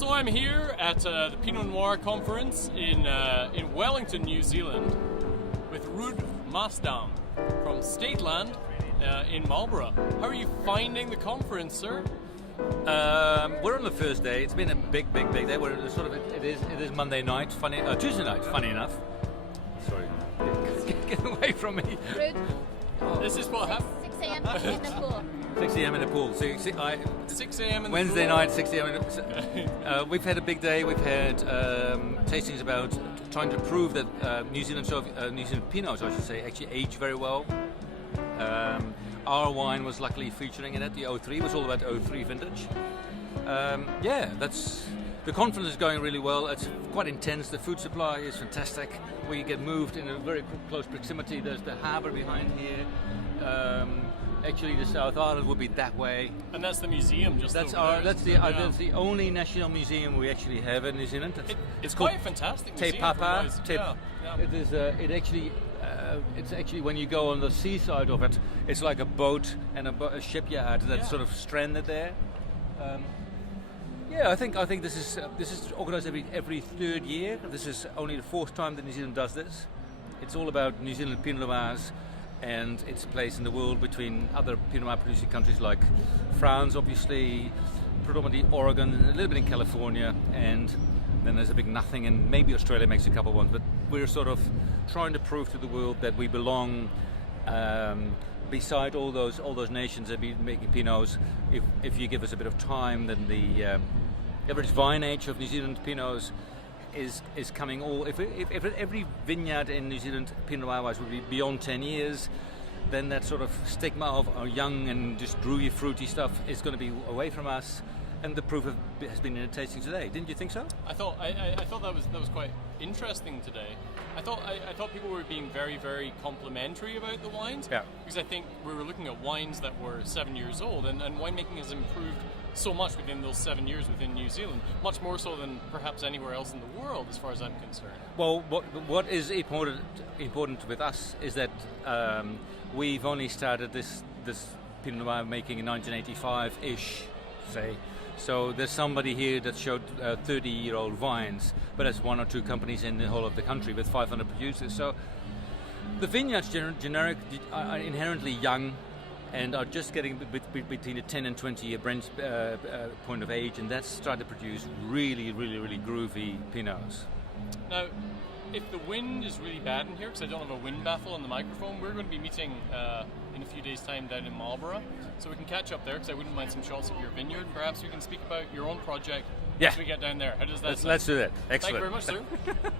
So I'm here at the Pinot Noir conference in Wellington, New Zealand, with Ruud Maasdam from Staete Landt in Marlborough. How are you finding the conference, sir? We're on the first day. It's been a big day. It is Monday night, Tuesday night, funny enough. Sorry, get away from me. Ruud. This is what happened. 6 a.m. in the pool. 6 a.m. in the pool. 6 a.m. in the Wednesday pool. night, 6 a.m. We've had a big day. We've had tastings about trying to prove that New Zealand Pinots, I should say, actually age very well. Our wine was luckily featuring in it. The 03 was all about 03 vintage. The conference is going really well. It's quite intense. The food supply is fantastic. We get moved in a very close proximity. There's the harbour behind here. Actually, the South Island will be that way. And that's the museum. That's the only national museum we actually have in New Zealand. It's quite a fantastic Te museum. Papa. Yeah. It is. It's actually when you go on the seaside of it, it's like a boat and a shipyard that's sort of stranded there. I think this is organised every third year. This is only the fourth time that New Zealand does this. It's all about New Zealand Pinot Noirs and its place in the world between other Pinot Noir producing countries like France, obviously, predominantly Oregon, and a little bit in California, and then there's a big nothing, and maybe Australia makes a couple ones. But we're sort of trying to prove to the world that we belong beside all those nations that be making Pinots. If you give us a bit of time, then the average vine age of New Zealand Pinots is coming if every vineyard in New Zealand Pinot Noir wise would be beyond 10 years, then that sort of stigma of our young and just brewy, fruity stuff is going to be away from us. And the proof has been in a tasting today. Didn't you think so? I thought that was quite interesting today. I thought people were being very, very complimentary about the wines. Yeah. Because I think we were looking at wines that were 7 years old, and winemaking has improved so much within those 7 years within New Zealand, much more so than perhaps anywhere else in the world, as far as I'm concerned. Well, what is important with us is that we've only started this Pinot Noir making in 1985-ish, say. So there's somebody here that showed 30-year-old vines, but there's one or two companies in the whole of the country with 500 producers. So the vineyards generic are inherently young and are just getting between a 10 and 20 year point of age, and that's starting to produce really, really, really groovy Pinots. Now, if the wind is really bad in here, because I don't have a wind baffle on the microphone, we're going to be meeting in a few days' time down in Marlborough, so we can catch up there, because I wouldn't mind some shots of your vineyard. Perhaps we can speak about your own project as we get down there. How does that sound? Let's do that. Excellent. Thank you very much, sir.